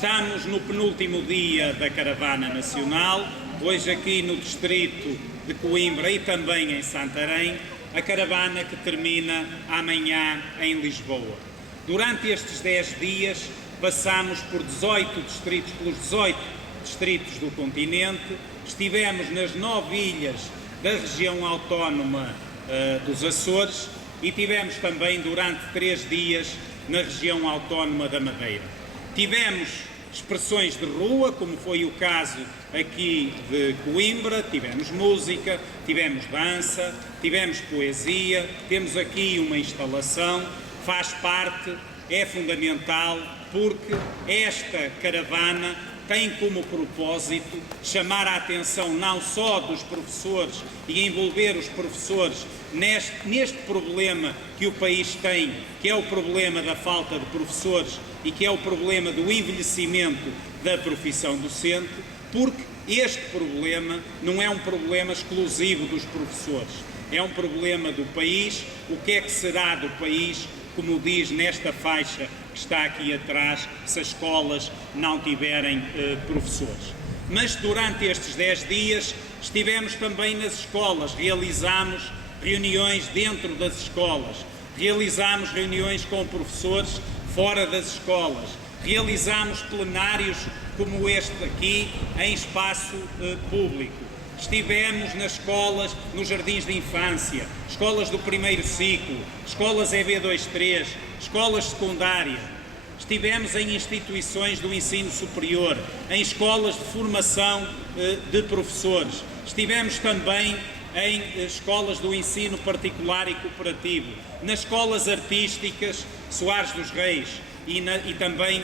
Estamos no penúltimo dia da Caravana Nacional, hoje aqui no distrito de Coimbra e também em Santarém, a caravana que termina amanhã em Lisboa. Durante estes 10 dias passamos por 18 distritos, pelos 18 distritos do continente, estivemos nas 9 ilhas da região autónoma dos Açores e tivemos também durante 3 dias na região autónoma da Madeira. Tivemos expressões de rua, como foi o caso aqui de Coimbra, tivemos música, tivemos dança, tivemos poesia, temos aqui uma instalação, faz parte, é fundamental, porque esta caravana tem como propósito chamar a atenção não só dos professores e envolver os professores neste problema que o país tem, que é o problema da falta de professores e que é o problema do envelhecimento da profissão docente, porque este problema não é um problema exclusivo dos professores, é um problema do país. O que é que será do país, como diz nesta faixa que está aqui atrás, se as escolas não tiverem professores? Mas durante estes 10 dias estivemos também nas escolas, realizámos reuniões dentro das escolas, realizámos reuniões com professores fora das escolas, realizámos plenários como este aqui em espaço público. Estivemos nas escolas, nos jardins de infância, escolas do primeiro ciclo, escolas EB23, escolas secundárias. Estivemos em instituições do ensino superior, em escolas de formação de professores. Estivemos também em escolas do ensino particular e cooperativo, nas escolas artísticas Soares dos Reis e também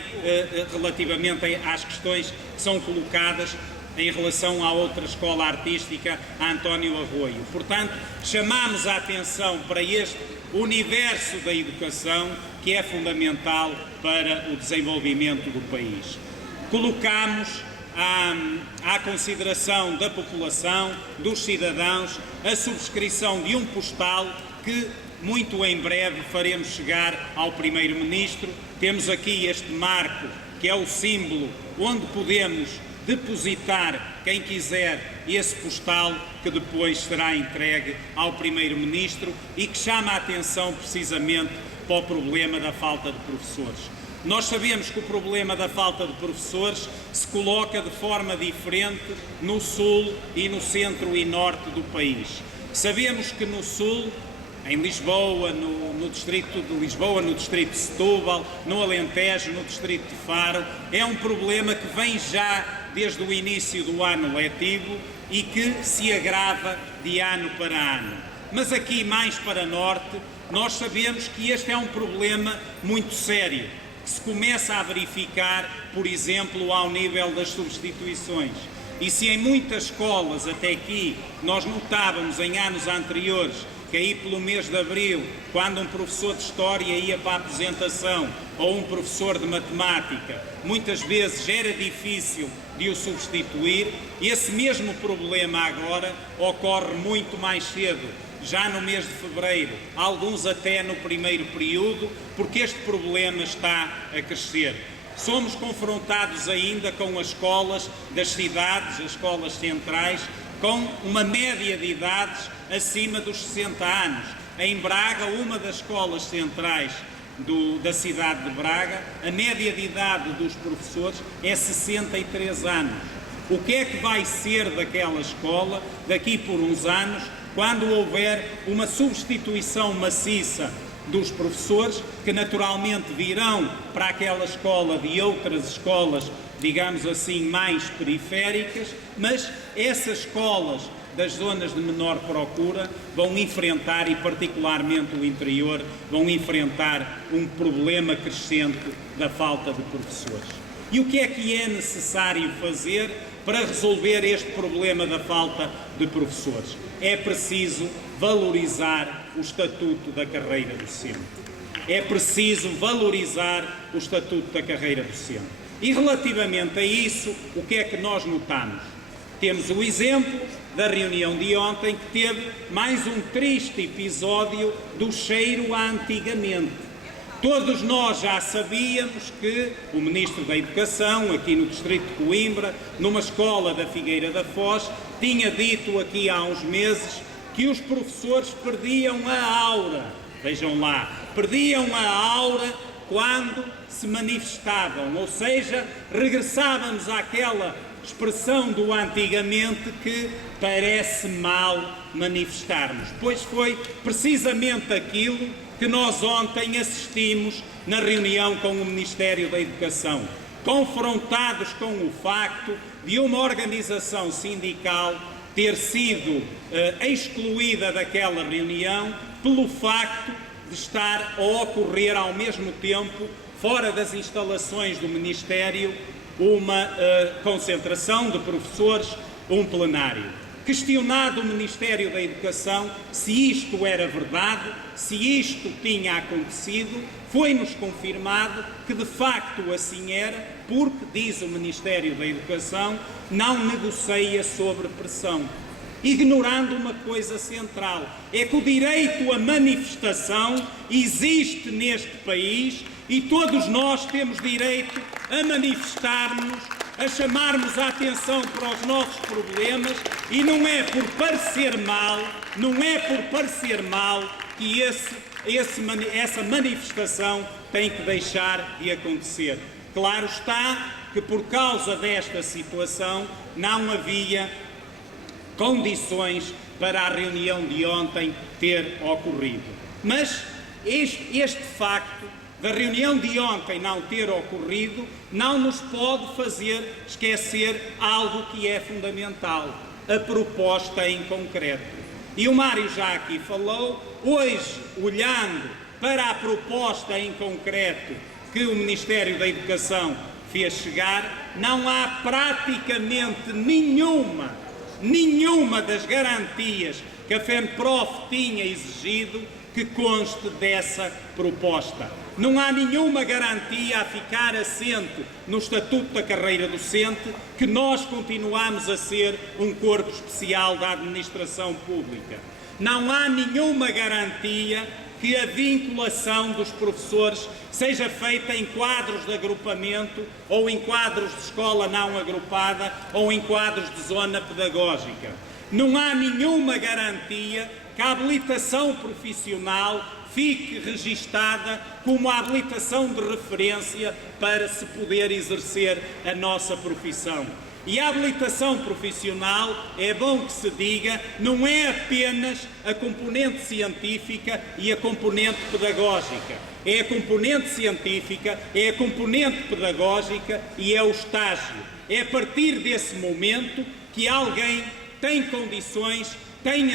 relativamente às questões que são colocadas em relação à outra escola artística, a António Arroio. Portanto, chamamos a atenção para este universo da educação que é fundamental para o desenvolvimento do país. Colocamos à consideração da população, dos cidadãos, a subscrição de um postal que muito em breve faremos chegar ao Primeiro-Ministro. Temos aqui este marco, que é o símbolo onde podemos depositar, quem quiser, esse postal que depois será entregue ao Primeiro-Ministro e que chama a atenção precisamente para o problema da falta de professores. Nós sabemos que o problema da falta de professores se coloca de forma diferente no Sul e no Centro e Norte do país. Sabemos que no Sul, em Lisboa, no distrito de Lisboa, no distrito de Setúbal, no Alentejo, no distrito de Faro, é um problema que vem já desde o início do ano letivo e que se agrava de ano para ano. Mas aqui mais para norte, nós sabemos que este é um problema muito sério, que se começa a verificar, por exemplo, ao nível das substituições. E se em muitas escolas, até aqui, nós notávamos em anos anteriores que aí pelo mês de abril, quando um professor de História ia para a apresentação ou um professor de Matemática, muitas vezes era difícil de o substituir, esse mesmo problema agora ocorre muito mais cedo, já no mês de fevereiro, alguns até no primeiro período, porque este problema está a crescer. Somos confrontados ainda com as escolas das cidades, as escolas centrais, com uma média de idades acima dos 60 anos. Em Braga, uma das escolas centrais da cidade de Braga, a média de idade dos professores é 63 anos. O que é que vai ser daquela escola daqui por uns anos, quando houver uma substituição maciça dos professores, que naturalmente virão para aquela escola de outras escolas, digamos assim, mais periféricas, mas essas escolas das zonas de menor procura vão enfrentar, e particularmente o interior, vão enfrentar um problema crescente da falta de professores. E o que é necessário fazer para resolver este problema da falta de professores? É preciso valorizar o estatuto da carreira docente. É preciso valorizar o estatuto da carreira docente. E relativamente a isso, o que é que nós notamos? Temos o exemplo da reunião de ontem, que teve mais um triste episódio do cheiro a antigamente. Todos nós já sabíamos que o Ministro da Educação, aqui no Distrito de Coimbra, numa escola da Figueira da Foz, tinha dito aqui há uns meses que os professores perdiam a aura. Vejam lá, perdiam a aura quando se manifestavam, ou seja, regressávamos àquela expressão do antigamente que parece mal manifestarmos. Pois foi precisamente aquilo que nós ontem assistimos na reunião com o Ministério da Educação, confrontados com o facto de uma organização sindical ter sido excluída daquela reunião pelo facto de estar a ocorrer ao mesmo tempo, fora das instalações do Ministério, uma concentração de professores, um plenário. Questionado o Ministério da Educação se isto era verdade, se isto tinha acontecido, foi-nos confirmado que de facto assim era, porque, diz o Ministério da Educação, não negocia sob pressão. Ignorando uma coisa central, é que o direito à manifestação existe neste país e todos nós temos direito a manifestar-nos, a chamarmos a atenção para os nossos problemas, e não é por parecer mal que essa manifestação tem que deixar de acontecer. Claro está que por causa desta situação não havia condições para a reunião de ontem ter ocorrido. Mas este facto da reunião de ontem não ter ocorrido não nos pode fazer esquecer algo que é fundamental, a proposta em concreto. E o Mário já aqui falou, hoje, olhando para a proposta em concreto que o Ministério da Educação fez chegar, não há praticamente nenhuma das garantias que a FENPROF tinha exigido que conste dessa proposta. Não há nenhuma garantia a ficar assente no Estatuto da Carreira Docente que nós continuamos a ser um corpo especial da administração pública. Não há nenhuma garantia que a vinculação dos professores seja feita em quadros de agrupamento ou em quadros de escola não agrupada ou em quadros de zona pedagógica. Não há nenhuma garantia que a habilitação profissional fique registada como a habilitação de referência para se poder exercer a nossa profissão. E a habilitação profissional, é bom que se diga, não é apenas a componente científica e a componente pedagógica. É a componente científica, é a componente pedagógica e é o estágio. É a partir desse momento que alguém tem condições, tem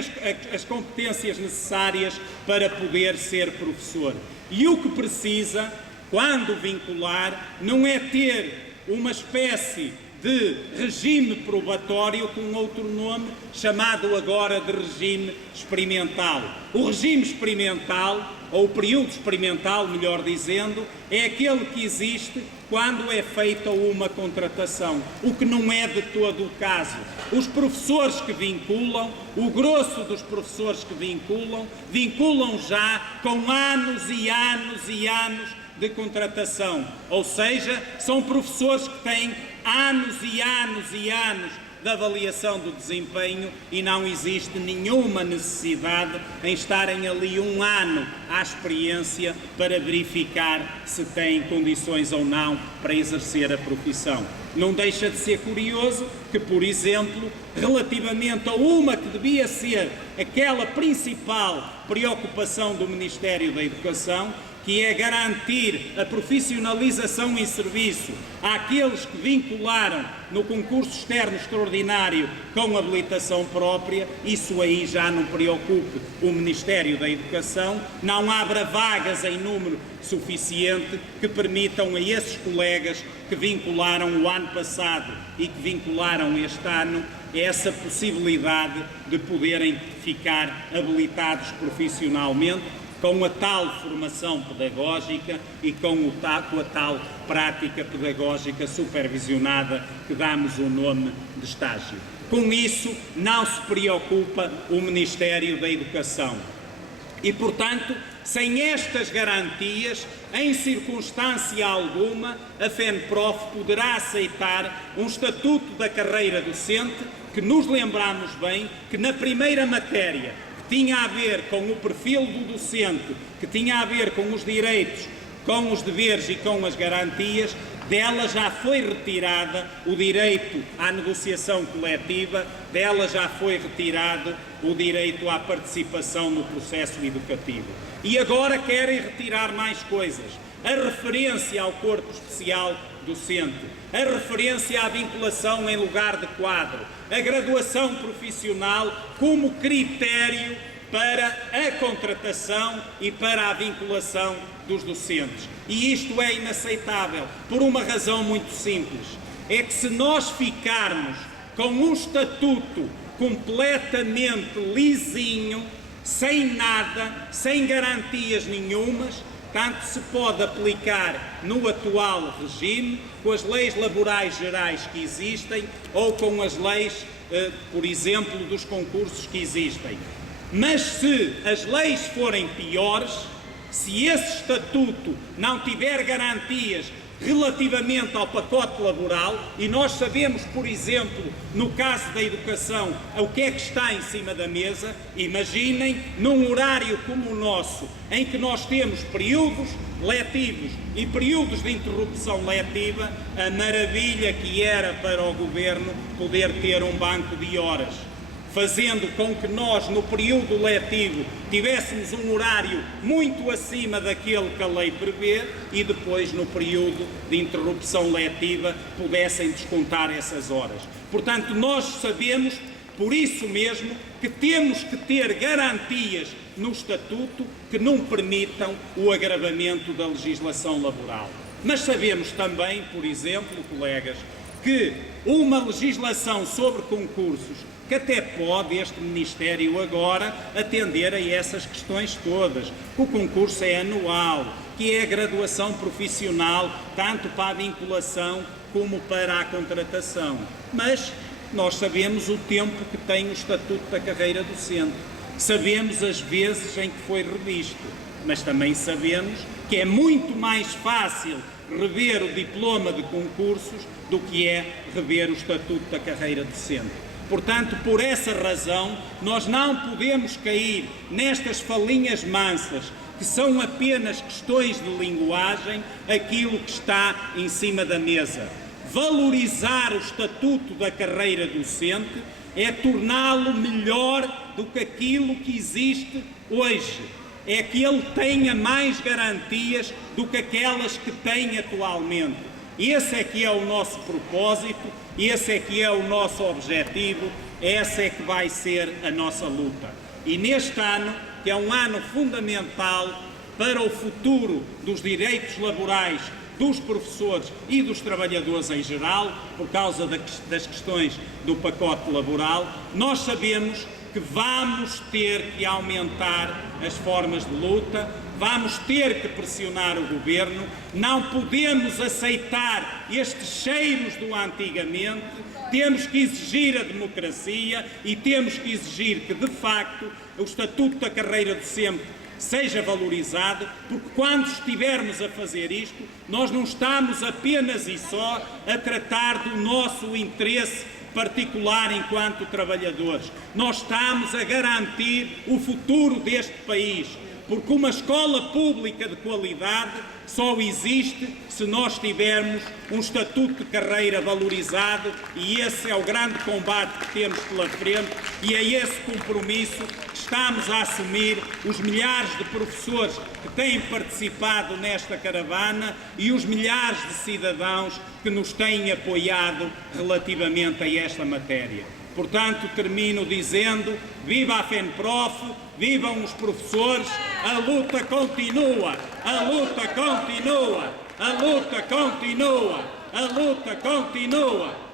as competências necessárias para poder ser professor. E o que precisa, quando vincular, não é ter uma espécie de regime probatório com outro nome, chamado agora de regime experimental. O regime experimental, ou o período experimental, melhor dizendo, é aquele que existe quando é feita uma contratação, o que não é de todo o caso. Os professores que vinculam, o grosso dos professores que vinculam já com anos e anos e anos de contratação, ou seja, são professores que têm anos e anos e anos de avaliação do desempenho e não existe nenhuma necessidade em estarem ali um ano à experiência para verificar se têm condições ou não para exercer a profissão. Não deixa de ser curioso que, por exemplo, relativamente a uma que devia ser aquela principal preocupação do Ministério da Educação, que é garantir a profissionalização em serviço àqueles que vincularam no concurso externo extraordinário com habilitação própria, isso aí já não preocupe o Ministério da Educação, não abra vagas em número suficiente que permitam a esses colegas que vincularam o ano passado e que vincularam este ano essa possibilidade de poderem ficar habilitados profissionalmente, com a tal formação pedagógica e com a tal prática pedagógica supervisionada que damos o nome de estágio. Com isso, não se preocupa o Ministério da Educação. E, portanto, Sem estas garantias, em circunstância alguma, a FENPROF poderá aceitar um estatuto da carreira docente que nos lembramos bem que na primeira matéria, que tinha a ver com o perfil do docente, que tinha a ver com os direitos, com os deveres e com as garantias, dela já foi retirada o direito à negociação coletiva, dela já foi retirado o direito à participação no processo educativo. E agora querem retirar mais coisas. A referência ao corpo especial docente, a referência à vinculação em lugar de quadro, a graduação profissional como critério para a contratação e para a vinculação dos docentes. E isto é inaceitável, por uma razão muito simples. É que se nós ficarmos com um estatuto completamente lisinho, sem nada, sem garantias nenhumas, tanto se pode aplicar no atual regime, com as leis laborais gerais que existem, ou com as leis, por exemplo, dos concursos que existem. Mas se as leis forem piores, se esse estatuto não tiver garantias relativamente ao pacote laboral, e nós sabemos, por exemplo, no caso da educação, o que é que está em cima da mesa, imaginem num horário como o nosso, em que nós temos períodos letivos e períodos de interrupção letiva, a maravilha que era para o Governo poder ter um banco de horas, fazendo com que nós, no período letivo, tivéssemos um horário muito acima daquele que a lei prevê e depois, no período de interrupção letiva, pudessem descontar essas horas. Portanto, nós sabemos, por isso mesmo, que temos que ter garantias no Estatuto que não permitam o agravamento da legislação laboral. Mas sabemos também, por exemplo, colegas, que uma legislação sobre concursos, que até pode este Ministério agora atender a essas questões todas, que o concurso é anual, que é a graduação profissional, tanto para a vinculação como para a contratação. Mas nós sabemos o tempo que tem o Estatuto da Carreira Docente, sabemos as vezes em que foi revisto, mas também sabemos que é muito mais fácil rever o diploma de concursos do que é rever o Estatuto da Carreira Docente. Portanto, por essa razão, nós não podemos cair nestas falinhas mansas, que são apenas questões de linguagem, aquilo que está em cima da mesa. Valorizar o Estatuto da Carreira Docente é torná-lo melhor do que aquilo que existe hoje. É que ele tenha mais garantias do que aquelas que tem atualmente. Esse é que é o nosso propósito, esse é que é o nosso objetivo, essa é que vai ser a nossa luta. E neste ano, que é um ano fundamental para o futuro dos direitos laborais dos professores e dos trabalhadores em geral, por causa das questões do pacote laboral, nós sabemos que vamos ter que aumentar as formas de luta, vamos ter que pressionar o Governo, não podemos aceitar estes cheiros do antigamente, temos que exigir a democracia e temos que exigir que, de facto, o Estatuto da Carreira Docente seja valorizado, porque quando estivermos a fazer isto, nós não estamos apenas e só a tratar do nosso interesse particular enquanto trabalhadores. Nós estamos a garantir o futuro deste país, porque uma escola pública de qualidade só existe se nós tivermos um estatuto de carreira valorizado, e esse é o grande combate que temos pela frente e é esse compromisso que estamos a assumir, os milhares de professores que têm participado nesta caravana e os milhares de cidadãos que nos têm apoiado relativamente a esta matéria. Portanto, termino dizendo: viva a FENPROF, vivam os professores, a luta continua, a luta continua, a luta continua, a luta continua.